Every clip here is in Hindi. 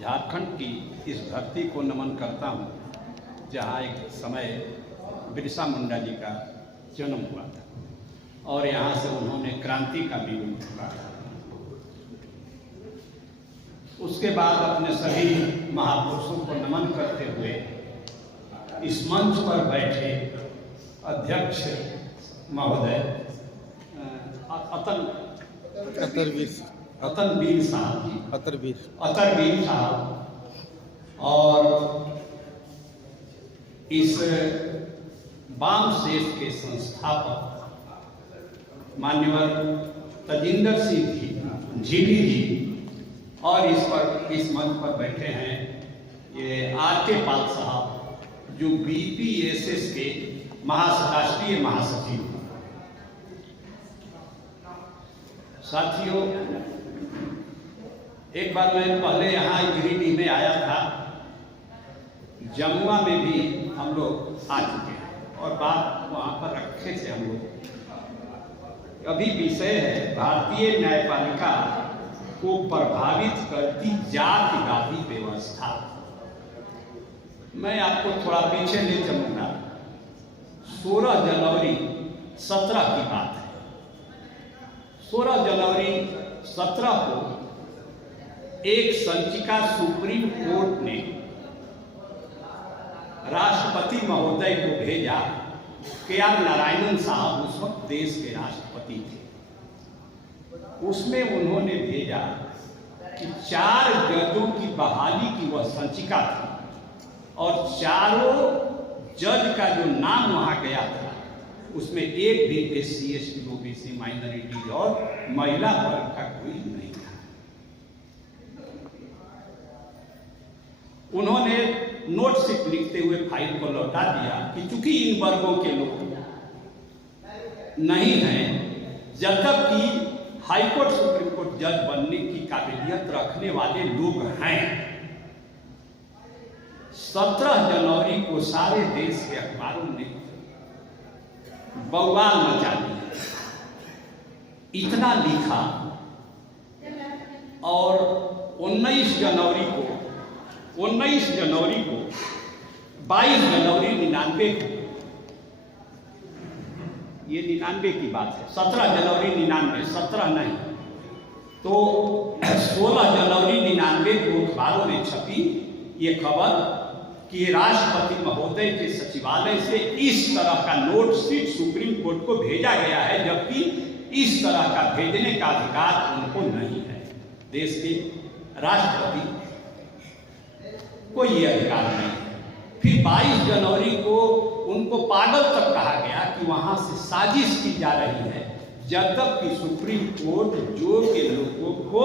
झारखंड की इस धरती को नमन करता हूँ जहाँ एक समय बिरसा मुंडा जी का जन्म हुआ था और यहाँ से उन्होंने क्रांति का भी रूप हुआ। उसके बाद अपने सभी महापुरुषों को नमन करते हुए इस मंच पर बैठे अध्यक्ष महोदय अतनवीर साहब और इस वाम शेष के संस्थापक मान्यवर तजिंदर सिंह झीली जी और इस मंच पर बैठे हैं ये आर.के. पाल साहब जो बीपीएसएस के राष्ट्रीय महासचिव। साथियों, एक बार मैं पहले यहाँ गिरिडीह में आया था, जमुआ में भी हम लोग आ चुके हैं और बात वहाँ पर रखे थे हम लोग। अभी विषय है भारतीय न्यायपालिका को प्रभावित करती जातिवादी व्यवस्था। मैं आपको थोड़ा पीछे ले चलूंगा। 16 जनवरी 17 की बात है। 16 जनवरी 17 को एक संचिका सुप्रीम कोर्ट ने राष्ट्रपति महोदय को भेजा। के.आर. नारायणन साहब उस वक्त देश के राष्ट्रपति थे। उसमें उन्होंने भेजा कि 4 जजों की बहाली की वह संचिका थी और चारों जज का जो नाम वहां गया था उसमें एक भी SC, ST, OBC, माइनॉरिटी और महिला वर्ग का कोई नहीं था। उन्होंने नोटशीट लिखते हुए फाइल को लौटा दिया कि चूंकि इन वर्गों के लोग नहीं हैं, जब तक कि हाईकोर्ट सुप्रीम कोर्ट जज बनने की काबिलियत रखने वाले लोग हैं। 17 जनवरी को सारे देश के अखबारों ने बवाल मचा दिया, इतना लिखा और 19 जनवरी को 22 जनवरी 99 को, ये 99 की बात है, 17 जनवरी 99, 17 नहीं तो 16 जनवरी 99 को अखबारों में छपी ये खबर कि राष्ट्रपति महोदय के सचिवालय से इस तरह का नोटशीट सुप्रीम कोर्ट को भेजा गया है, जबकि इस तरह का भेजने का अधिकार उनको नहीं है। देश के राष्ट्रपति को ये अधिकार नहीं है। फिर 22 जनवरी को उनको पागल तक कहा गया कि वहां से साजिश की जा रही है, जब तक कि सुप्रीम कोर्ट जो के लोगों को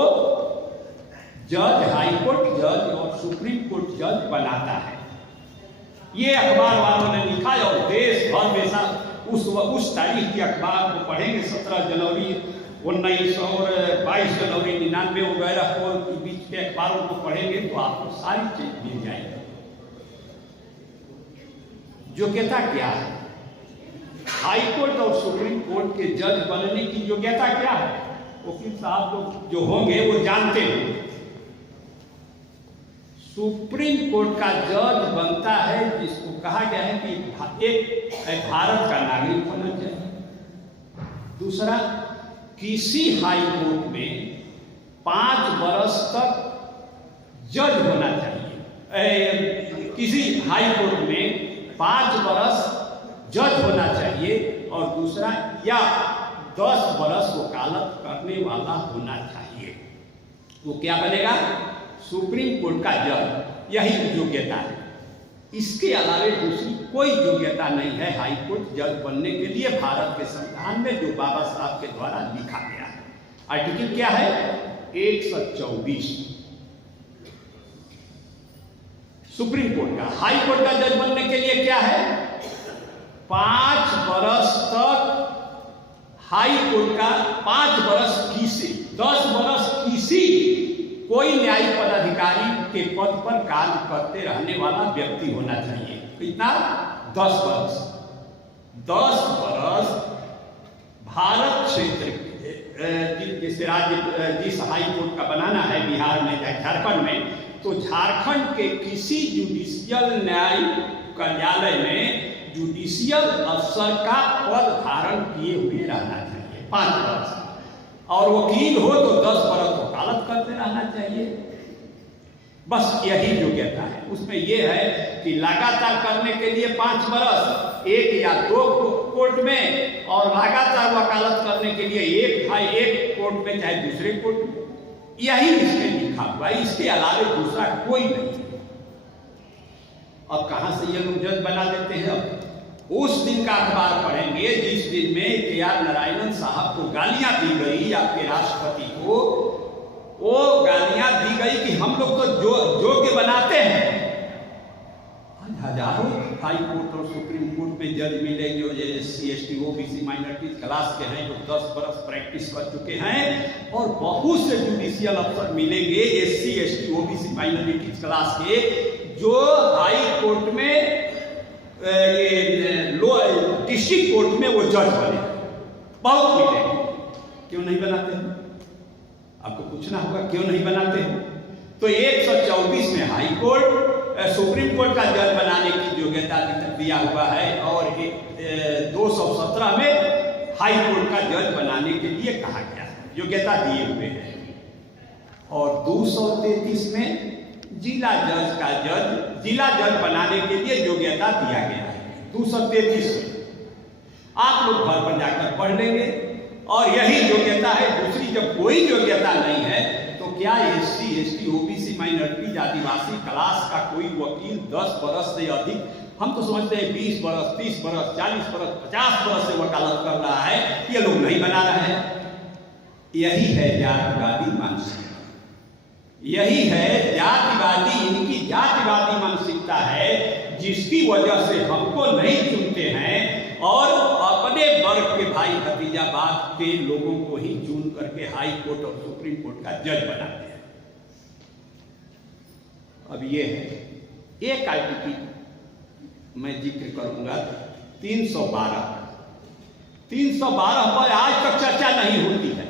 जज, हाईकोर्ट जज और सुप्रीम कोर्ट जज बनाता है। ये अखबार वालों ने लिखा है और देश भर में उस तारीख की अखबार को पढ़ेंगे, 17 जनवरी 19 और 22 जनवरी 99 वगैरह को बीच के अखबारों को पढ़ेंगे तो आपको सारी चीज मिल जाएगी। योग्यता क्या है? हाईकोर्ट और सुप्रीम कोर्ट के जज बनने की योग्यता क्या है? वकील साहब लोग जो होंगे वो जानते हैं। सुप्रीम कोर्ट का जज बनता है जिसको कहा गया है कि एक भारत का नागरिक होना चाहिए। दूसरा, किसी हाई कोर्ट में 5 वर्ष तक जज होना चाहिए। किसी हाई कोर्ट में 5 वर्ष जज होना चाहिए और दूसरा या 10 वर्ष वकालत करने वाला होना चाहिए। वो क्या बनेगा? सुप्रीम कोर्ट का जज। यही योग्यता है। इसके अलावा दूसरी कोई योग्यता नहीं है हाई कोर्ट जज बनने के लिए भारत के संविधान में, जो बाबा साहब के द्वारा लिखा गया है। आर्टिकल क्या है? 124। सुप्रीम कोर्ट का, हाई कोर्ट का जज बनने के लिए क्या है? 5 वर्ष तक हाई कोर्ट का, 5 वर्ष किसी, 10 वर्ष किसी कोई न्यायिक पदाधिकारी के पद पर कार्य करते रहने वाला व्यक्ति होना चाहिए। कितना? 10 वर्ष। 10 वर्ष भारत क्षेत्र जैसे राज्य जिस हाई कोर्ट का बनाना है बिहार में या झारखंड में, तो झारखंड के किसी जुडिशियल न्यायिक कार्यालय में जुडिशियल अफसर का पद धारण किए हुए रहना चाहिए 5 वर्ष, और वकील हो तो 10 वर्ष वकालत करते रहना चाहिए। बस यही योग्यता है। उसमें यह है कि लगातार करने के लिए 5 वर्ष 1 या 2 कोर्ट में, और लगातार वकालत करने के लिए एक कोर्ट में चाहे दूसरे कोर्ट में, यही इसमें लिखा हुआ है। इसके अलावे दूसरा कोई नहीं। अब कहां से ये लोग जज बना देते हैं? अब उस दिन का अखबार पढ़ेंगे जिस दिन में KR नारायणन साहब को गालियां दी गई, आपके राष्ट्रपति को वो गालियां दी गई कि हम लोग तो योग्य बनाते हैं। हजारों हाई कोर्ट और सुप्रीम कोर्ट में जज मिले जो SC ST OBC minorities class के हैं, जो 10 बरस प्रैक्टिस कर चुके हैं, और बहुत से जुडिशियल अफसर मिलेंगे SC ST OBC minorities class के जो हाई कोर्ट में डिस्ट्रिक्ट कोर्ट में वो जज बने, बहुत मिलेंगे। क्यों नहीं बनाते हैं? आपको पूछना होगा क्यों नहीं बनाते हैं? तो 124 में हाई कोर्ट सुप्रीम कोर्ट का जज बनाने की योग्यता दिया हुआ है, और 217 में हाई कोर्ट का जज बनाने के लिए कहा गया है, योग्यता दिए हुए हैं। और 233 में जिला जज बनाने के लिए योग्यता दिया गया है 233 में। आप लोग घर पर जाकर पढ़ लेंगे, और यही योग्यता है। दूसरी जब कोई योग्यता नहीं है तो क्या SC ST OBC माइनॉरिटीज आदिवासी क्लास का कोई वकील 10 बरस से अधिक, हम तो समझते हैं 20 बरस 30 बरस 40 बरस 50 बरस से वकालत कर रहा है, ये लोग नहीं बना रहे हैं। यही है जातिवादी मानसिकता, यही है जातिवादी, इनकी जातिवादी मानसिकता है, जिसकी वजह से हमको नहीं चुनते हैं और अपने वर्ग के भाई भतीजाबाद के लोगों को ही चुन करके हाई कोर्ट और सुप्रीम कोर्ट का जज बनाते हैं। अब ये है एक आर्टिकल की मैं जिक्र करूंगा 312 पर आज तक चर्चा नहीं होती है।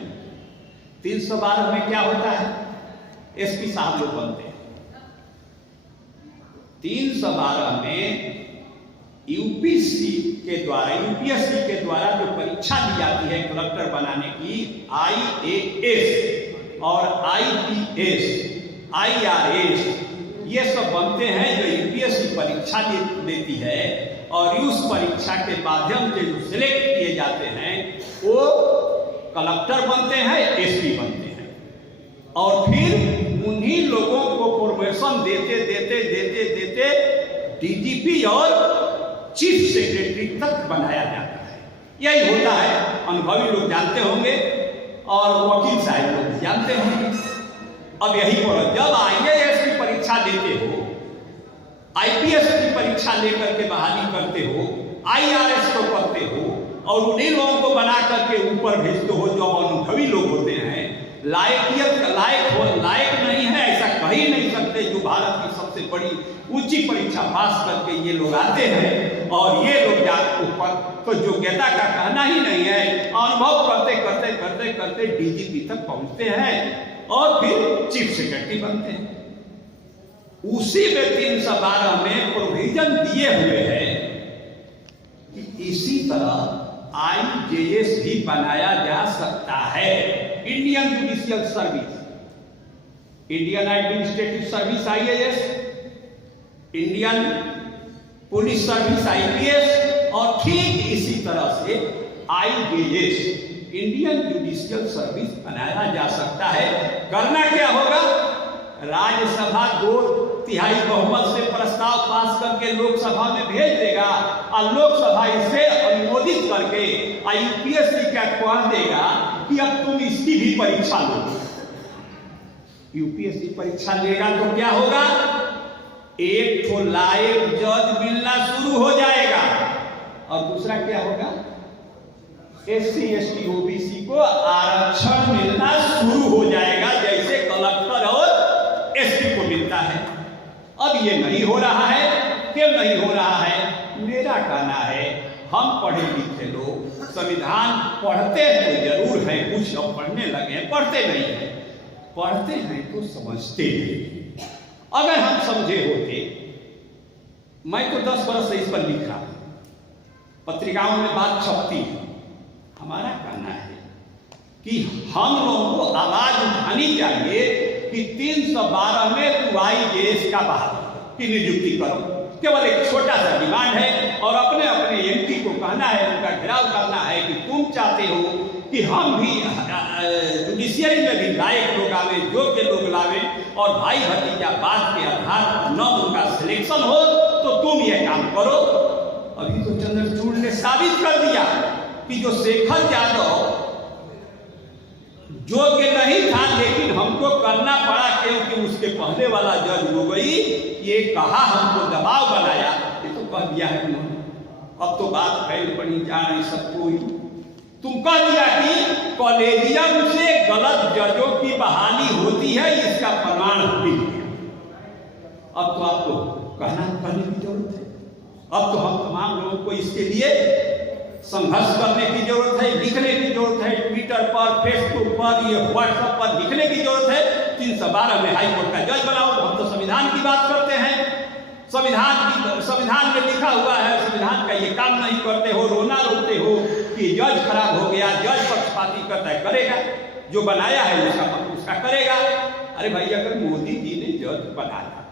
312 में क्या होता है? SP साहब लोग बनते हैं। 312 में UPSC के द्वारा जो परीक्षा दी जाती है कलेक्टर बनाने की, IAS और IPS IRS, ये सब बनते हैं जो UPSC परीक्षा देती है, और उस परीक्षा के माध्यम से जो सिलेक्ट किए जाते हैं वो कलेक्टर बनते हैं, SP बनते हैं, और फिर उन्हीं लोगों को प्रोमोशन देते DGP और चीफ सेक्रेटरी तक बनाया जाता है। यही होता है, अनुभवी लोग जानते होंगे और वकील साहब लोग जानते होंगे। अब यही पर जब IAS की परीक्षा देते हो, IPS की परीक्षा लेकर के बहाली करते हो, IRS को करते हो, और उन्हीं लोगों को बना करके ऊपर भेजते हो जो अनुभवी लोग होते हैं। लायक नहीं है ऐसा कह ही नहीं सकते। जो भारत की सबसे बड़ी ऊंची परीक्षा पास करके ये लोग आते हैं, और ये लोग जाकर ऊपर तो योग्यता का कहना ही नहीं है, अनुभव करते DGP तक पहुंचते हैं और फिर चीफ सेक्रेटरी बनते हैं। उसी में 312 में प्रोविजन दिए हुए हैं कि इसी तरह IJS भी बनाया जा सकता है। Indian judicial service, Indian administrative service IAS, Indian police service IPS, और ठीक इसी तरह से IJS इंडियन जुडिशियल सर्विस बनाया जा सकता है। करना क्या होगा? राज्यसभा 2/3 बहुमत से प्रस्ताव पास करके लोकसभा में भेज देगा, और लोकसभा इसे अनुमोदित करके UPSC क्या कह देगा कि अब तुम इसकी भी परीक्षा लो। UPSC परीक्षा लेगा तो क्या होगा? एक तो लायक जज मिलना शुरू हो जाएगा, और दूसरा क्या होगा? SC ST OBC को आरक्षण मिलना शुरू हो जाएगा, जैसे कलेक्टर और SP को मिलता है। अब ये नहीं हो रहा है। क्यों नहीं हो रहा है? मेरा कहना है, हम पढ़े लिखे लोग संविधान पढ़ते तो जरूर हैं, कुछ अब पढ़ने लगे हैं, पढ़ते नहीं हैं। पढ़ते हैं तो समझते हैं, अगर हम समझे होते, मैं तो 10 वर्ष से इस पर लिख रहा हूं, पत्रिकाओं में बात छपती है। हमारा कहना है कि हम लोगों को आवाज उठानी चाहिए कि 312 में तू IAS का बहाल की नियुक्ति करो। केवल एक छोटा सा डिमांड है और अपने अपने MP को कहना है, उनका घेराव करना है कि तुम चाहते हो कि हम भी जुडिशियरी में भी लायक लोग आवे, योग्य लोग लावे और भाई भतीजा बात के आधार पर न उनका सिलेक्शन हो तो तुम ये काम करो। अभी तो चंद्रचूड़ ने साबित कर दिया कि जो शेखर यादव योग्य नहीं था, लेकिन हमको करना पड़ा क्योंकि उसके पहले वाला जज हो गई, ये कहा, हमको दबाव बनाया, ये तो कह दिया है उन्होंने। अब तो बात फैल पड़ी, जा रही सबको। तुम कह दिया कि कॉलेजियम से गलत जजों की बहाली होती है, इसका प्रमाण मिल गया। अब तो आपको कहने की जरूरत है। अब तो हम तमाम लोगों को इसके लिए संघर्ष करने की जरूरत है, लिखने की जरूरत है, ट्विटर पर, फेसबुक पर, ये व्हाट्सएप पर लिखने की जरूरत है। 312 में हाई कोर्ट का जज बनाओ। हम तो संविधान की बात करते हैं, संविधान में लिखा हुआ है, संविधान का ये काम नहीं करते हो, रोना रोते हो कि जज खराब हो गया, जज पक्षपाती करता है, करेगा जो बनाया है उसका करेगा। अरे भाई, अगर मोदी जी ने जज बनाया,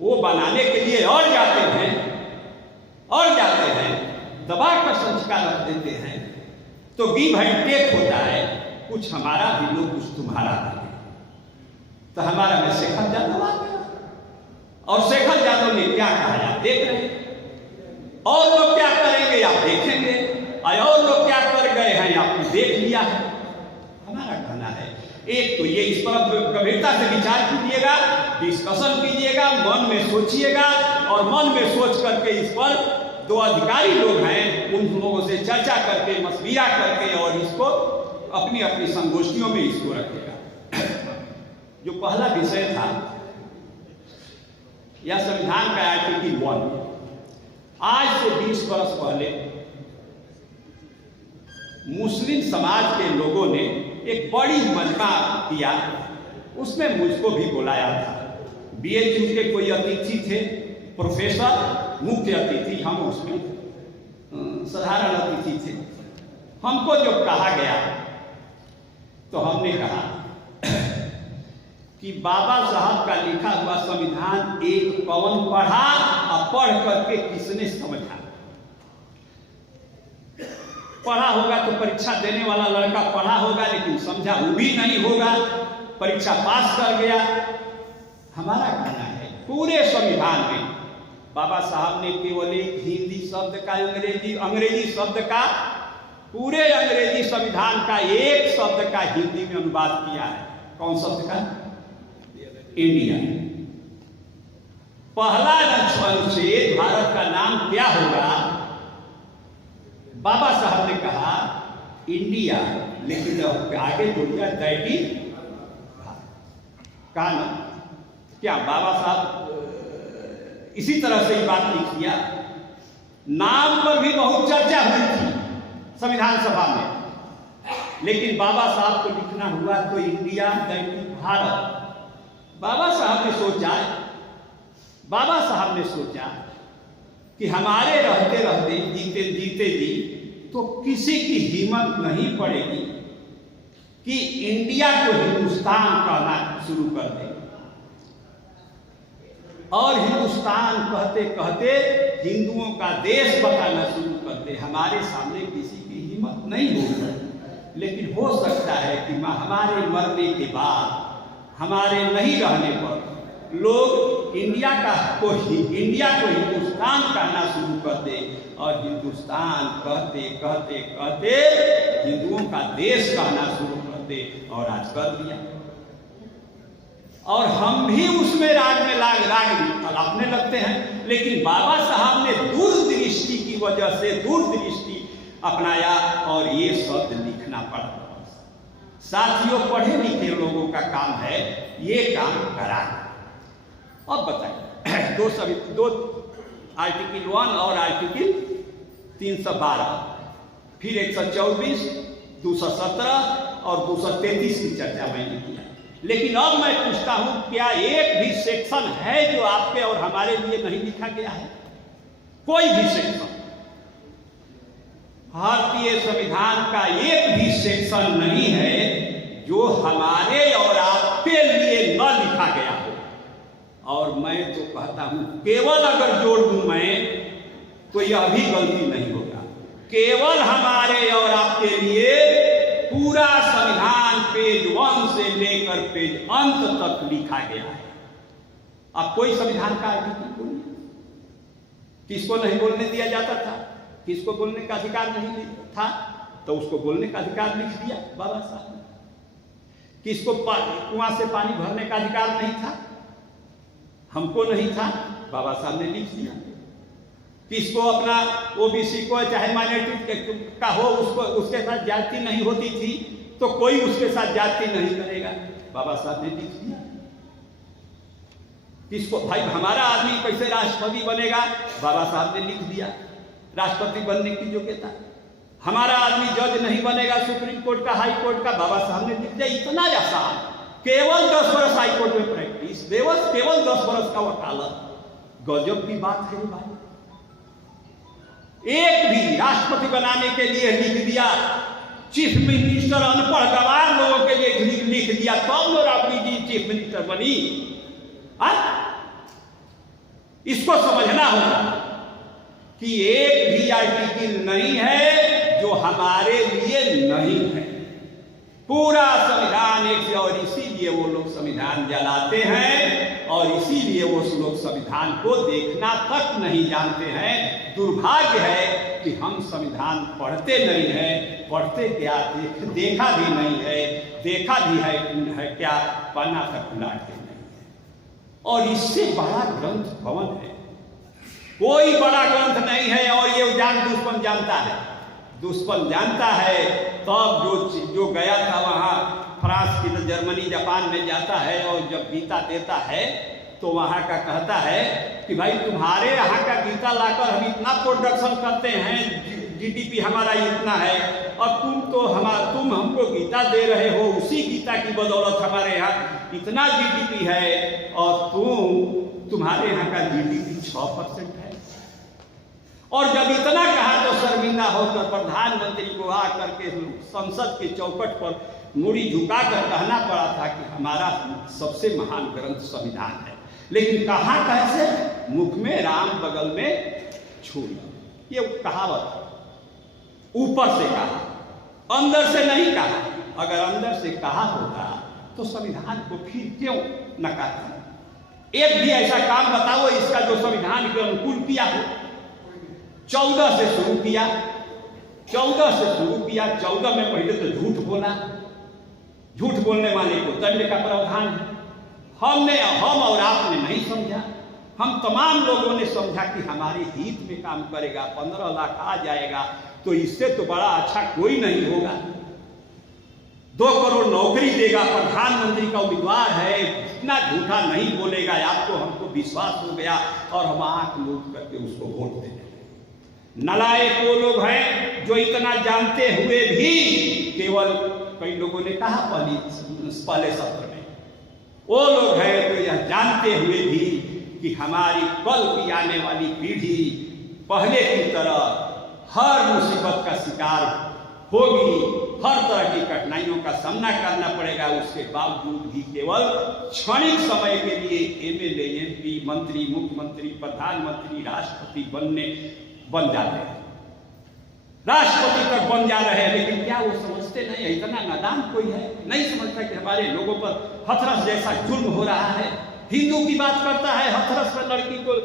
वो बनाने के लिए और जाते हैं, दबा कर संस्कार रख देते हैं, तो गिव एंड टेक होता है, कुछ हमारा भी लो, कुछ तुम्हारा भी। तो हमारा में शेखर यादव आ गया, और शेखर यादव ने क्या कहा आप देख रहे हैं, और लोग क्या करेंगे आप देखेंगे, और लोग क्या कर गए हैं आपने देख लिया है। हमारा कहना है, एक तो ये इस पर गंभीरता से विचार कीजिएगा, डिस्कशन कीजिएगा, मन में सोचिएगा, और मन में सोच करके इस पर दो अधिकारी लोग हैं, उन लोगों से चर्चा करके, मशविरा करके, और इसको अपनी अपनी संगोष्ठियों में इसको रखेगा। जो पहला विषय था, यह संविधान का आर्टिकल 1। आज से 20 वर्ष पहले मुस्लिम समाज के लोगों ने एक बड़ी मजमा किया, उसमें मुझको भी बुलाया था। BHU के कोई अतिथि थे, प्रोफेसर मुख्य अतिथि, हम उसमें साधारण अतिथि थे। हमको जो कहा गया, तो हमने कहा कि बाबा साहब का लिखा हुआ संविधान एक कौन पढ़ा और पढ़ करके किसने समझा। पढ़ा होगा तो परीक्षा देने वाला लड़का पढ़ा होगा, लेकिन समझा वो भी नहीं होगा, परीक्षा पास कर गया। हमारा कहना है, पूरे संविधान में बाबा साहब ने केवल एक हिंदी शब्द का, अंग्रेजी शब्द का, पूरे अंग्रेजी संविधान का एक शब्द का हिंदी में अनुवाद किया है। कौन शब्द का? इंडिया। पहला अनुच्छेद भारत का नाम क्या होगा? बाबा साहब ने कहा इंडिया, लेकिन आगे जो दिया दैट इज कहा ना, क्या बाबा साहब इसी तरह से ही बात लिख दिया। नाम पर भी बहुत चर्चा हुई थी संविधान सभा में, लेकिन बाबा साहब को लिखना हुआ तो इंडिया दैट इज भारत। बाबा साहब ने सोचा कि हमारे रहते रहते, जीते जीते जी, तो किसी की हिम्मत नहीं पड़ेगी कि इंडिया को हिंदुस्तान कहना शुरू कर दे, और हिंदुस्तान कहते कहते हिंदुओं का देश बताना शुरू कर दे। हमारे सामने किसी की हिम्मत नहीं होगी, लेकिन हो सकता है कि हमारे मरने के बाद, हमारे नहीं रहने पर लोग इंडिया को हिंदुस्तान कहना शुरू कर दे, और हिंदुस्तान कहते कहते कहते हिंदुओं का देश कहना शुरू कर दे, और आज कर दिया। और हम भी उसमें राग में लाग अपने लगते हैं, लेकिन बाबा साहब ने दूरदृष्टि की वजह से दूरदृष्टि अपनाया और ये शब्द लिखना पड़ा। साथियों, पढ़े लिखे लोगों का काम है ये काम कराना। अब बताइए, दो आर्टिकल 1 और आर्टिकल 312, फिर 124, 217 और 233 की चर्चा मैंने किया। लेकिन अब मैं पूछता हूं, क्या एक भी सेक्शन है जो आपके और हमारे लिए नहीं लिखा गया है? कोई भी सेक्शन भारतीय संविधान का एक भी सेक्शन नहीं है जो हमारे और आपके लिए न लिखा गया हो। और मैं तो कहता हूं, केवल अगर जोड़ दूं मैं तो यह भी गलती नहीं होगा। केवल हमारे और आपके लिए पूरा संविधान पेज 1 से लेकर पेज अंत तक लिखा गया है। अब कोई संविधान का आर्टिकल बोलिए, किसको नहीं बोलने दिया जाता था, किसको बोलने का अधिकार नहीं था, तो उसको बोलने का अधिकार लिख दिया बाबा साहब ने। किसको कुआं से पानी भरने का अधिकार नहीं था, हमको नहीं था, बाबा साहब ने लिख दिया। किसको अपना ओबीसी को चाहे माइनॉरिटी का हो उसको उसके साथ जाति नहीं होती थी तो कोई उसके साथ जाति नहीं करेगा, बाबा साहब ने लिख दिया। किसको भाई हमारा आदमी कैसे राष्ट्रपति बनेगा, बाबा साहब ने लिख दिया राष्ट्रपति बनने की योग्यता। हमारा आदमी जज नहीं बनेगा सुप्रीम कोर्ट का, हाई कोर्ट का, बाबा साहब ने लिख दिया। इतना आसान, केवल 10 वर्ष हाई कोर्ट में प्रैक्टिस, केवल 10 वर्ष का वकालत, गजब की बात है भाई। एक भी राष्ट्रपति बनाने के लिए लिख दिया, चीफ मिनिस्टर अनपढ़ गवार लोगों के लिए लिख दिया, तब तो राबड़ी जी चीफ मिनिस्टर बनी। इसको समझना होगा कि एक भी आर्टिकल नहीं है जो हमारे लिए नहीं है। पूरा संविधान एक, और इसीलिए वो लोग संविधान जलाते हैं और इसीलिए वो लोग संविधान को देखना तक नहीं जानते हैं। दुर्भाग्य है कि हम संविधान पढ़ते नहीं हैं, पढ़ते क्या देखा भी नहीं है, देखा भी है क्या पन्ना तक उलाटते नहीं है। और इससे बड़ा ग्रंथ भवन है, कोई बड़ा ग्रंथ नहीं है। और ये दुश्मन जानता है, दुश्मन जानता है। तब जो गया था वहाँ फ्रांस की, जर्मनी जापान में जाता है और जब गीता देता है तो वहाँ का कहता है कि भाई तुम्हारे यहाँ का गीता लाकर हम इतना प्रोडक्शन करते हैं, जीडीपी हमारा इतना है, और तुम हमको गीता दे रहे हो, उसी गीता की बदौलत हमारे यहाँ इतना जीडीपी है और तुम्हारे यहाँ का जीडीपी 6% है। और जब इतना कहा तो शर्मिंदा होकर प्रधानमंत्री को आकर के संसद के चौखट पर मुड़ी झुकाकर कहना पड़ा था कि हमारा सबसे महान ग्रंथ संविधान है। लेकिन कहा कैसे? मुख में राम बगल में छुरी, ये कहावत ऊपर से कहा, अंदर से नहीं कहा। अगर अंदर से कहा होता तो संविधान को फिर क्यों नकारता? एक भी ऐसा काम बताओ इसका जो संविधान के अनुकूल किया हो। 14 से शुरू किया, 14 में पहले तो झूठ बोला, झूठ बोलने वाले को दंड का प्रावधान है। हम और आपने नहीं समझा, हम तमाम लोगों ने समझा कि हमारे हित में काम करेगा, 15 लाख आ जाएगा तो इससे तो बड़ा अच्छा कोई नहीं होगा। 2 करोड़ नौकरी देगा, प्रधानमंत्री का उम्मीदवार है, इतना झूठा नहीं बोलेगा, आपको हमको विश्वास हो गया और हम आंख मूंद करके उसको वोट दे देंगे। नालायक वो लोग हैं जो इतना जानते हुए भी, केवल कई लोगों ने कहा पहले सत्र में, वो लोग हैं जो यह जानते हुए भी कि हमारी कल की आने वाली पीढ़ी पहले की तरह हर मुसीबत का शिकार होगी, हर तरह की कठिनाइयों का सामना करना पड़ेगा। उसके बावजूद भी केवल क्षणिक समय के लिए एमएलए, एमपी, मंत्री, मुख्यमंत्री, प्रधानमंत्री, राष्ट्रपति बन जाते हैं, राष्ट्रपति तक बन जा रहे हैं। लेकिन क्या वो समझते नहीं है? इतना नादान कोई है? नहीं समझता कि हमारे लोगों पर हथरस जैसा जुल्म हो रहा है। हिंदू की बात करता है, हथरस में लड़की को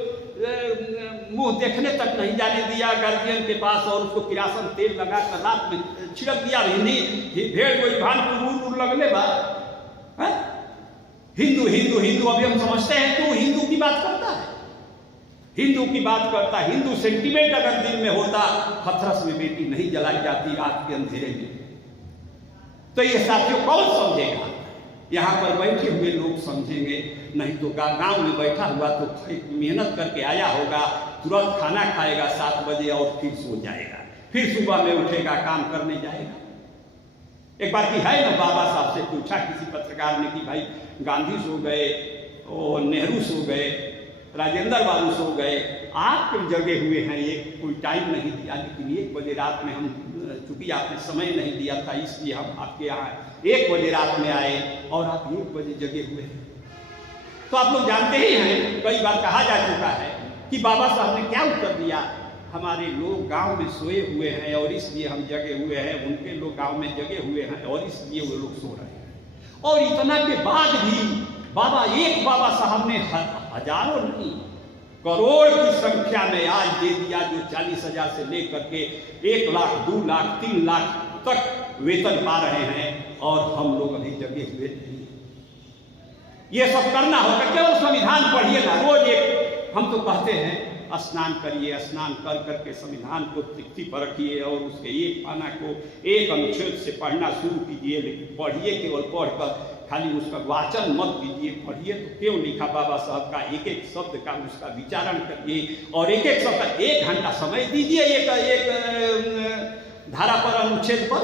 मुंह देखने तक नहीं जाने दिया गार्जियन के पास और उसको किरासन तेल लगा कर रात में छिड़क दिया। भेड़ कोई भान को लगने बा हिंदू हिंदू हिंदू। अभी हम समझते हैं कि वो हिंदू की बात करता है, हिंदू की बात करता। हिंदू सेंटीमेंट अगर दिल में होता, हथरस में बेटी नहीं जलाई जाती रात के अंधेरे में। तो ये साथियों कौन समझेगा? यहाँ पर बैठे हुए लोग समझेंगे, नहीं तो गांव में बैठा हुआ तो मेहनत करके आया होगा, तुरंत खाना खाएगा 7 बजे और फिर सो जाएगा, फिर सुबह में उठेगा, काम करने जाएगा। एक बार की है ना, बाबा साहब से पूछा किसी पत्रकार ने कि भाई गांधी सो गए और नेहरू सो गए, राजेंद्र बाबू सो गए, आप क्यों जगे हुए हैं, ये कोई टाइम नहीं दिया, लेकिन 1 बजे रात में हम, चूंकि आपने समय नहीं दिया था इसलिए हम आपके यहाँ 1 बजे रात में आए और आप 1 बजे जगे हुए हैं। तो आप लोग जानते ही हैं, कई बार कहा जा चुका है कि बाबा साहब ने क्या उत्तर दिया, हमारे लोग गांव में सोए हुए हैं और इसलिए हम जगे हुए हैं, उनके लोग गांव में जगे हुए हैं और इसलिए वो लोग सो रहे हैं। और इतना के बाद भी बाबा साहब ने हजारों नहीं करोड़ की संख्या में आज दे दिया, जो 40,000 से लेकर के 1 लाख 2 लाख 3 लाख तक वेतन पा रहे हैं और हम लोग अभी जगे हुए नहीं। ये सब करना होगा, केवल संविधान पढ़िए ना, रोज एक, हम तो कहते हैं स्नान करिए, स्नान कर करके संविधान को तिथि पर रखिए और उसके एक पाना को एक अनुच्छेद से पढ़ना शुरू कीजिए, लेकिन पढ़िए केवल पढ़कर खाली उसका वाचन मत कीजिए, पढ़िए तो क्यों लिखा बाबा साहब का, एक एक शब्द का उसका विचारण करिए और एक एक शब्द का 1 घंटा समय दीजिए एक धारा पर, अनुच्छेद पर,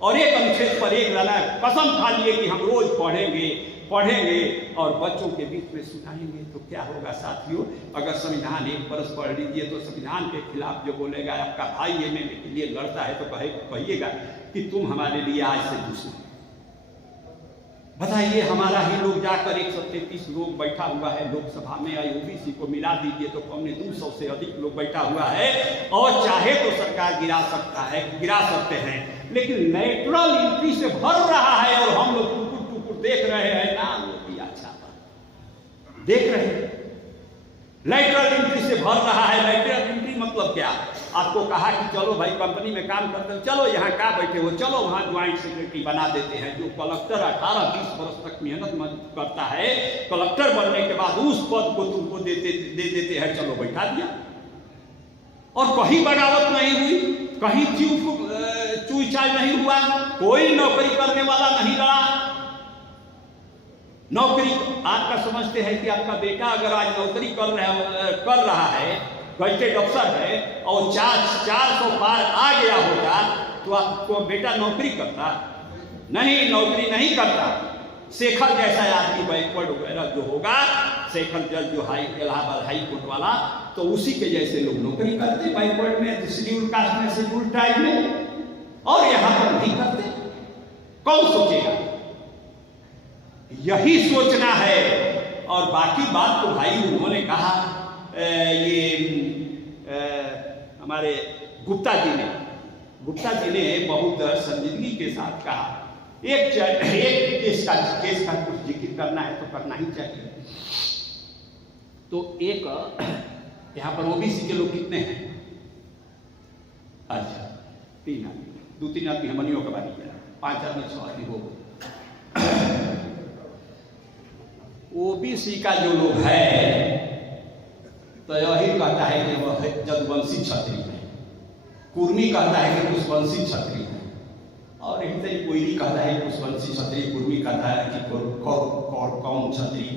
और एक अनुच्छेद पर एक लाना कसम खा लिए कि हम रोज पढ़ेंगे और बच्चों के बीच में सुनाएंगे। तो क्या होगा साथियों, अगर संविधान 1 बरस पढ़ लीजिए तो संविधान के खिलाफ जो बोलेगा, आपका भाई एमएलए के लिए लड़ता है तो कहिएगा कि तुम हमारे लिए आज से दुश्मन। बताइए, हमारा ही लोग जाकर 133 लोग बैठा हुआ है लोकसभा में, ओबीसी को मिला दीजिए तो 250 से अधिक लोग बैठा हुआ है और चाहे तो सरकार गिरा सकते हैं, लेकिन लेटरल एंट्री से भर रहा है और हम लोग टुकुर देख रहे हैं, नाम किया छापा देख रहे हैं, लेटरल एंट्री से भर रहा है। लेटरल एंट्री मतलब क्या, आपको कहा कि चलो भाई कंपनी में काम करते हो, चलो यहाँ क्या बैठे हो, चलो वहाँ ज्वाइंट सेक्रेटरी बना देते हैं। जो कलेक्टर 18-20 वर्ष तक मेहनत करता है, कलेक्टर बनने के बाद उस पद को तुमको दे देते हैं, चलो बैठा दिया। और कहीं बगावत नहीं हुई, कहीं चूई चाय नहीं हुआ, कोई नौकरी करने वाला नहीं लड़ा। नौकरी आपका समझते हैं कि आपका बेटा अगर आज नौकरी कर रहा है, गजटेड अफसर है और 400 पार आ गया होगा तो आपको बेटा नौकरी करता नहीं, नौकरी नहीं करता। शेखर जैसा आदमी बैकवर्ड वगैरह जो होगा, शेखर जज जो इलाहाबाद हाई कोर्ट वाला, तो उसी के जैसे लोग नौकरी करते बैकवर्ड में, शेड्यूल कास्ट में, शेड्यूल ट्राइब में, और यहाँ पर नहीं करते। कौन सोचेगा? यही सोचना है। और बाकी बात तो भाई उन्होंने कहा, हमारे गुप्ता जी ने बहुत संजीदगी के साथ कहा, एक केस का कुछ जिक्र करना है तो करना ही चाहिए। तो एक यहाँ पर ओबीसी के लोग कितने हैं? अच्छा 3 आदमी, 2-3 आदमी हमनियों का बानी किया, 5 आदमी 6 आदमी हो। ओबीसी का जो लोग है तो यही कहता है कि वह जदवंशी क्षत्रिय है, कुर्मी कहता है कि कुशवंशी क्षत्रिय है, और यही तरह कोयली कहता है कुशवंशी क्षत्रिय, कुर्मी कहता है कि कौन क्षत्रिय,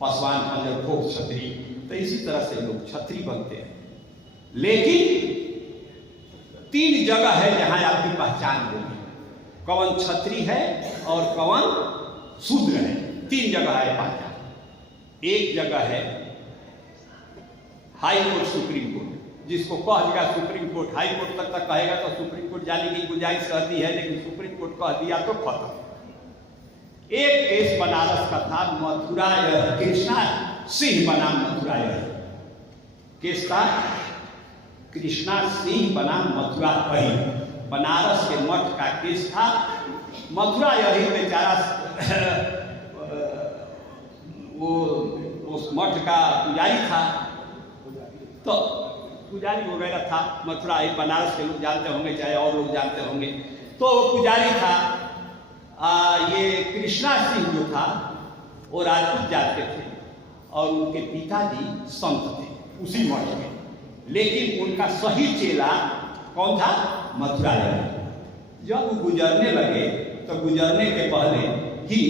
पासवान पंजरखोर क्षत्रिय। तो इसी तरह से लोग क्षत्रिय बनते हैं। लेकिन 3 जगह है जहां आपकी पहचान होगी, कौन क्षत्रिय है और कौन शूद्र है। 3 जगह है पहचान। एक जगह है हाई कोर्ट, सुप्रीम कोर्ट, जिसको कह दिया सुप्रीम कोर्ट, हाई कोर्ट तक कहेगा तो सुप्रीम कोर्ट जाने की गुंजाइश रहती है, लेकिन सुप्रीम कोर्ट कह दिया तो खत्म। एक केस बनारस का था, मथुरा कृष्णा सिंह बनाम मथुरा, केस था कृष्णा सिंह बनाम मथुरा, बनारस के मठ का केस था। मथुरा यही बेचारा वो उस मठ का पुजारी था, तो पुजारी वगैरह था, मथुरा ही बनारस के लोग जानते होंगे, चाहे और लोग जानते होंगे, तो वो पुजारी था। ये कृष्णा सिंह जो था वो राजपूत जात के थे और उनके पिताजी संत थे उसी मठ में, लेकिन उनका सही चेला कौन था? मथुरा। जब वो गुजरने लगे तो गुजरने के पहले ही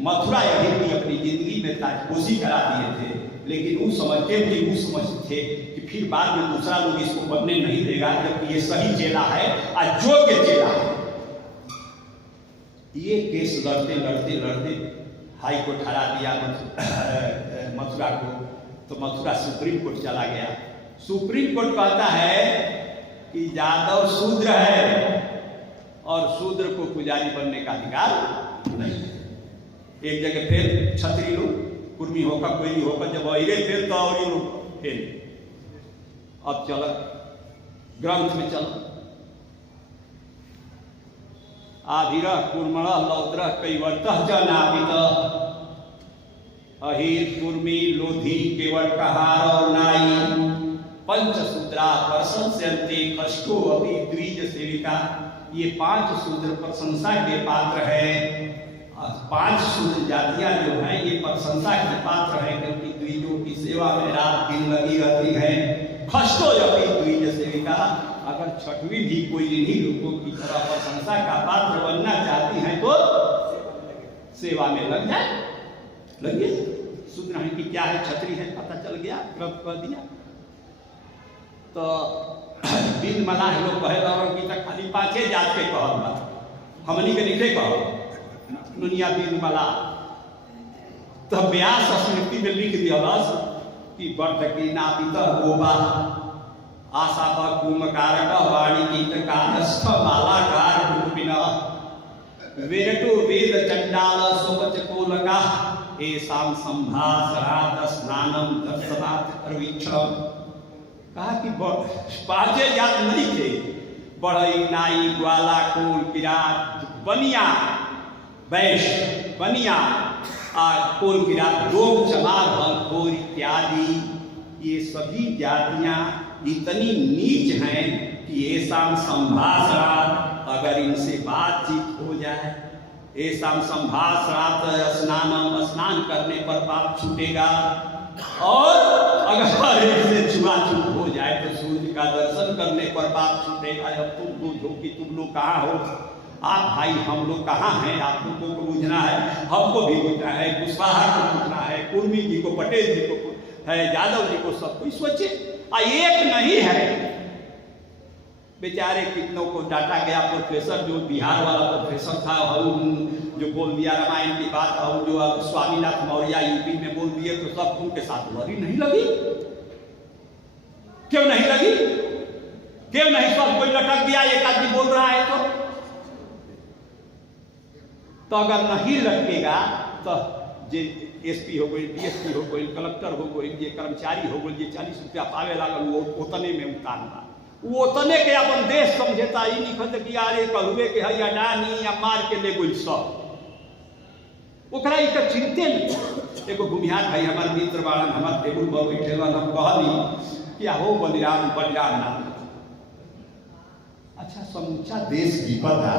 मथुरा यही की अपनी जिंदगी में ताजपोशी करा दिए थे, लेकिन वो समझते थे कि फिर बाद में दूसरा लोग इसको बनने नहीं देगा, जबकि ये सही चेला है और योग्य चेला है। ये केस लड़ते लड़ते लड़ते हाई कोर्ट हरा दिया मथुरा को, तो मथुरा सुप्रीम कोर्ट चला गया। सुप्रीम कोर्ट कहता है कि यादव शूद्र है और शूद्र को पुजारी बनने का अधिकार नहीं है। एक जगह फिर क्षत्रिय लोग कुर्मी होकर कोई होकर जब अरे फेल तो और लोग फेल। अब चलो ग्रंथ में चलो, आधिर कुर्मण लौद्र कैवर्तः जनावित अहिर कुर्मी लोधी केवट कहार और नाई पंचशूद्रा प्रशंस्यन्ते खष्टो अपि द्विज सेविका। ये 5 शूद्र प्रशंसा के पात्र हैं। 5 शूद्र जातियां जो हैं ये प्रशंसा के पात्र हैं, क्योंकि द्विजों की सेवा में रात दिन लगी रहती है। खष्टो अपि द्विज सेविका, अगर छठवीं भी कोई इन्हीं लोगों की तरह प्रशंसा का पात्र बनना चाहती है तो सेवा में लग जाए, लगिए। शूद्र है कि क्या है, क्षत्रिय है, पता चल गया, ग्रंथ कर दिया। तो बिन मलाह लोग कहे कि तक खाली 5 जात के कहल बा, हमनी के निकले कहल दुनिया बिन मलाह। तो व्यास स्मृति में लिख दिया कि वर्त की नापित गोबा आशा पर कुमकारक वाणी गीतकार मालाकार रूपिना वेरटो वेद चंडाल सोपच कोलका एसाम संभासरात स्नानम दर्शनाथ प्रवीक्षण। कहा कि 5 जात नहीं थे, बढ़ई नाई ग्वाला कोल किरात बनिया वैश्य बनिया कोल किरात लोग चमार भल इत्यादि, ये सभी जातियां इतनी नीच हैं कि ऐसा संभाषरात, अगर इनसे बातचीत हो जाए, ऐसा संभाषरात स्नानम, स्नान करने पर पाप छूटेगा, और अगर इनसे छुआछूत हो जाए तो सूर्य का दर्शन करने पर पाप छूटेगा। अब तुम पूछो कि तुम लोग कहाँ हो, आप भाई हम लोग कहाँ हैं, आप लोगों को पूछना है, हमको भी पूछना है, कुशवाहा को पूछना है, कुर्मी जी को, पटेल जी को है, यादव जी को, सब कुछ सोचे। एक नहीं है, बेचारे कितनों को डांटा गया। प्रोफेसर जो बिहार वाला प्रोफेसर था, जो बोल दिया रामायण की बात, और जो स्वामीनाथ मौर्य यूपी में बोल दिए, तो सब उनके साथ लड़ी नहीं लगी। क्यों नहीं लगी, क्यों नहीं? सब कोई लटक गया, एक आदमी बोल रहा है तो अगर नहीं लटकेगा तो जे एसपी हो गई, डीएसपी हो गई, कलेक्टर हो गई, जे कर्मचारी हो गई, जे 40 रुपया पावे लागल, वो उतने में उतारना, वो उतने के अपन देश समझेता। ही निखत कि यार कहवे के है अडानी या मार के ले गई सब, ओकरा एक चिंते नहीं। एगो भूमिहार भाई हमारे मित्र बाड़न, हमारे टेबुल पर बैठे, हम कहली क्या हो बलिराम, बलिराम नाम। अच्छा, समूचा देश विपदा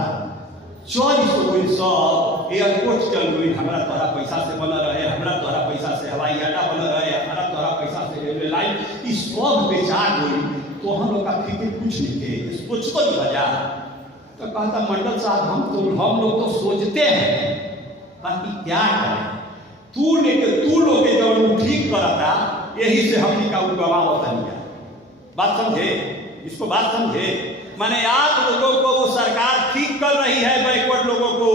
40 गई, सब एयरपोर्ट चल गई, हमारा तोहरा पैसा से बना रहे, हमारा तोहरा पैसा से हवाई अड्डा बना रहे, हमारा तोहरा पैसा से रेलवे लाइन, इस सब बेचा गई। तो हम लोग का फिक्र कुछ नहीं थे, सोच तो नहीं बजा। तो कहता मंडल साहब हम लोग तो सोचते हैं, बाकी क्या करें, तू लोग के जब ठीक करता, यही से हमने का गवावता नहीं। बात समझे, इसको बात समझे। माने आप लोगों को वो सरकार ठीक कर रही है, बैकवर्ड लोगों को,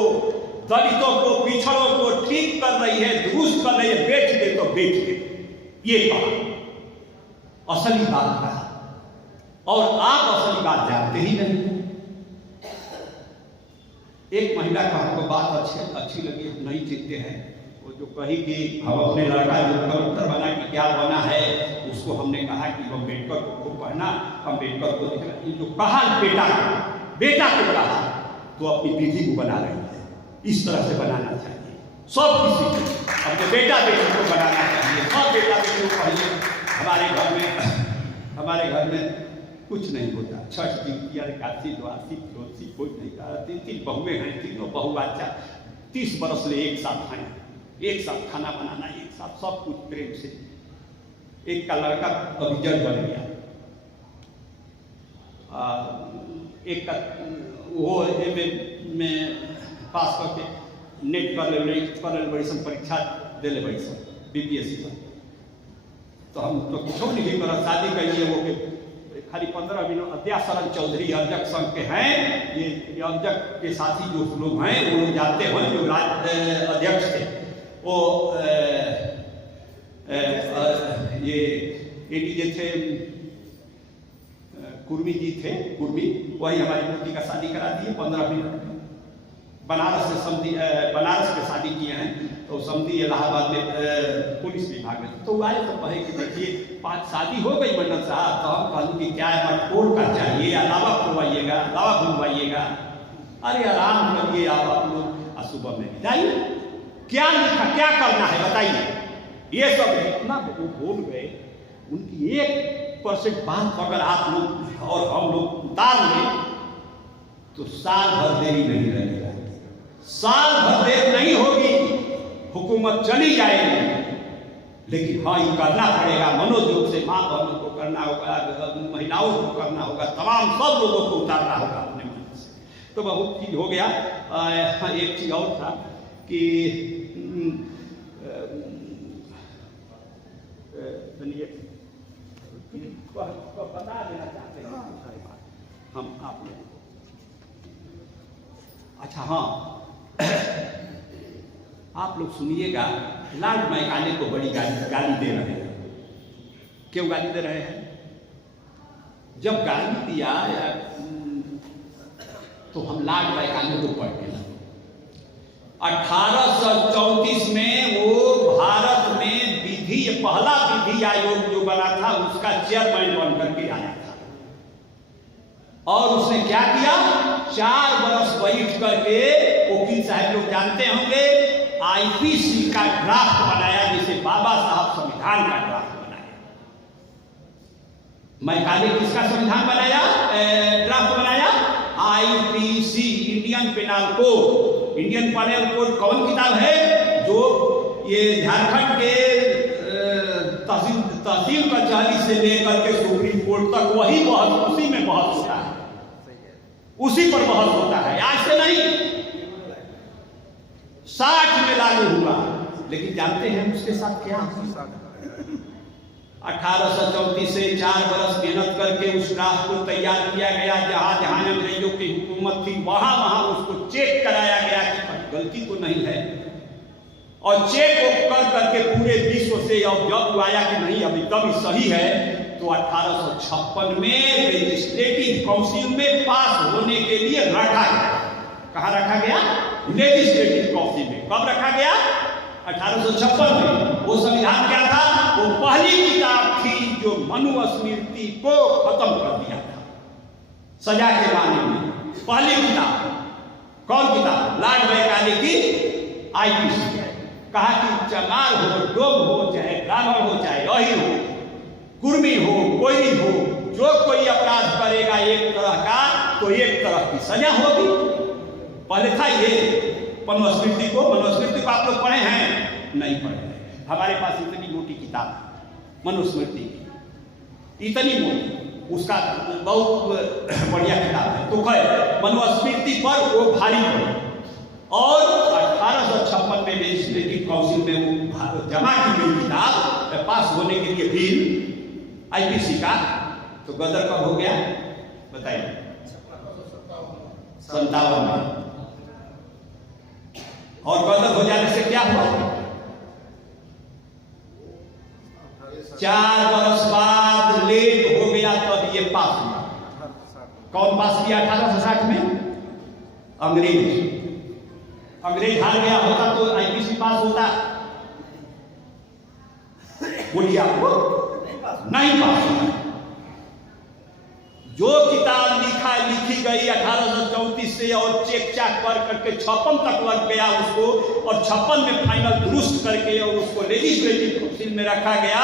दलितों को, पिछड़ों को ठीक कर रही है, दुरुस्त कर रही है। बेच दे तो बेच दे, ये कहा असली बात कहा, और आप असली बात जानते ही नहीं। एक महिला का हमको बात अच्छी लगी, हम नहीं जीतते हैं। वो जो कही कि हम अपने लड़का जो कलेक्टर बना कि क्या बना है, उसको हमने कहा कि अम्बेडकर को पढ़ना, अम्बेडकर को देखना। ये जो कहा बेटा को कहा, तो अपनी पीढ़ी को बना रही है। इस तरह से बनाना चाहिए, सब किसी को अपने बेटा बेटी को बनाना चाहिए, सब बेटा बेटी को पढ़िए। हमारे घर में कुछ नहीं होता, छठ जितिया कार्तिक द्वादशी त्रयोदशी कोई नहीं कहा। 3 बहुएं हैं, तीनों बहु बच्चा 30 बरस ले एक साथ खाए, एक साथ खाना बनाना, एक साथ सब कुछ प्रेम से। एक का लड़का अभी जज बन गया, एक का वो एमए में पास करके नेट कर ले बड़ी परीक्षा दे ले बड़ी बीपीएससी का। तो हम तो कुछ नहीं कर शादी करिए, वो खाली 15 मिनट। अद्याशरण चौधरी अर्जक संघ के हैं, ये अर्जक के साथी जो लोग हैं वो लोग जानते हैं, जो अध्यक्ष थे वो ये एडीजे थे, कुर्मी जी थे, कुर्मी, वही हमारी मूर्ति का शादी करा दिए 15 मिनट में। बनारस से समझी, बनारस में शादी किए हैं, तो समझी इलाहाबाद में पुलिस विभाग में। तो आए तो कहे कि देखिए 5 शादी हो गई मंडल साहब, तो हम कहूँ कि क्या है मटकोर का चाहिए, अलावा खुलवाइएगा, अलावा खुलवाइएगा। अरे आराम करिए आप लोग, सुबह में बताइए क्या लिखा, क्या करना है बताइए। ये सब इतना वो बोल गए, उनकी 1% बात अगर आप लोग और हम लोग उतार लें तो साल भर देरी नहीं रहेगा, साल भर देर नहीं होगी, हुकूमत चली जाएगी। लेकिन हाँ, ये करना पड़ेगा, मनोयोग से माँ बहनों को करना होगा, महिलाओं को करना होगा, तमाम सब लोगों को उतारना होगा अपने मन से। तो बहुत चीज हो गया। एक चीज और था कि बता देना चाहते हैं हम आप लोगों को। अच्छा हाँ, आप लोग सुनिएगा, लॉर्ड मैकाले को बड़ी गाली दे रहे हैं। क्यों गाली दे रहे हैं? जब गाली दिया तो हम लॉर्ड मैकाले को पढ़ने लगे। 1834 में वो भारत में विधि, पहला विधि आयोग जो बना था उसका चेयरमैन बन करके आया था, और उसने क्या किया, 4 वर्ष बैठ करके, वकील साहब लोग जानते होंगे, आईपीसी का ड्राफ्ट बनाया, जिसे बाबा साहब संविधान का ड्राफ्ट बनाया। मैकाले किसका संविधान बनाया, ड्राफ्ट बनाया? IPC, Indian penal code. Indian penal code कौन किताब है? जो ये झारखंड के तहसील कचहरी से लेकर के सुप्रीम कोर्ट तक वही बहस, उसी में बहस होता है, उसी पर बहस होता है, आज से नहीं। 60 में लागू हुआ, लेकिन जानते हैं उसके साथ क्या हुआ? 1834 से 4 वर्ष मेहनत करके उस ड्राफ्ट को तैयार किया गया। जहां जहां अंग्रेजों की हुकूमत थी वहां वहां उसको चेक कराया गया कि गलती तो नहीं है, और चेक को कर करके पूरे विश्व से अब जब आया कि नहीं अभी तभी सही है, तो 1856 में लेजिस्लेटिव काउंसिल में पास होने के लिए रखा गया। कहाँ रखा गया? लेजिस्लेटिव काउंसिल में। कब रखा गया? 1856 में। वो संविधान क्या था? वो पहली किताब थी जो मनुस्मृति को खत्म कर दिया था सजा के माने में। पहली किताब कौन किताब? लॉर्ड मैकाले की आईपीसी। कहा कि चमार हो, डोम हो, चाहे ब्राह्मण हो, चाहे अहिर हो, कुर्मी हो, कोई हो, जो कोई अपराध करेगा एक तरह का, तो एक तरह की सजा होगी। पहले था ये मनुस्मृति को आप लोग पढ़े हैं? नहीं पढ़े। हमारे पास इतनी मोटी किताब मनुस्मृति की, इतनी मोटी, उसका बहुत बढ़िया किताब है। तो कहे मनुस्मृति पर वो भारी पड़ी, और 1856 में लेजिस्लेटिव काउंसिल में वो जमा की गई किताब पास होने के लिए बिल आईपीसी का। तो गदर कब हो गया बताइए? 57 में। और गदर हो जाने से क्या हुआ? 4 वर्ष बाद लेट हो गया, तब ये पास हुआ। कौन पास किया 1860 में? अंग्रेज। अंग्रेज हार गया होता तो आईपीसी पास होता? बोलिए आपको नहीं पास होता। जो किताब लिखी गई 1834 से और चेक चाक कर करके 56 तक लग गया उसको, और 56 में फाइनल दुरुस्त करके और उसको लेजिस्लेटिव काउंसिल में रखा गया,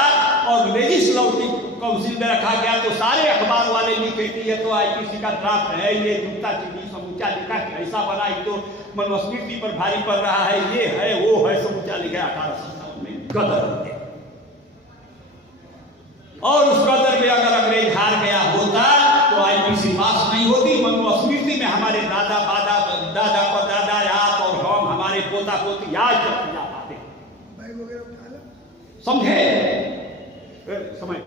और लेजिस्लेटिव काउंसिल में रखा गया तो सारे अखबार वाले लिखे कि ये तो आईपीसी का ड्राफ्ट है, ये जुगता चीनी समूचा लिखा कि ऐसा बना, ये तो मनुस्मृति पर भारी पड़ रहा है, ये है वो है, समूचा लिखा 1857 में गदर हो गया। और उस गदर में अगर अंग्रेज हार गया होता तो आईपीसी पास नहीं होती। मनुस्मृति में हमारे दादा परदादा आप और हम, हमारे पोता पोती आज तक जा पाते, समझे? समय